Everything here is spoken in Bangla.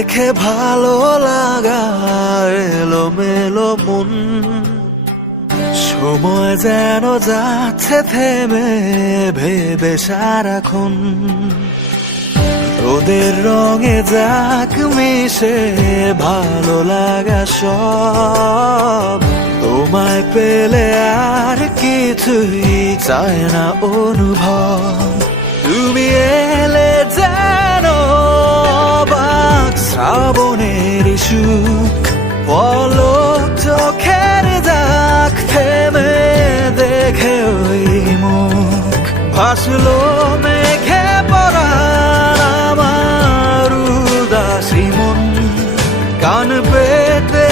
দেখে ভালো লাগা এলোমেলো মন, সময় যেন যাচ্ছে থেমে ভেবে সারাক্ষণ। তোদের রঙে যাক মিশে ভালো লাগা সব, তোমায় পেলে আর কিছুই চায় না অনুভব। তুমি এলে যেন অবাক শ্রাবণের সুখ, পলক চোখের যাক থেমে দেখে ওই মুখ। ভাসলো মেঘে পড়া আমার উদাসী মন, কান পেতে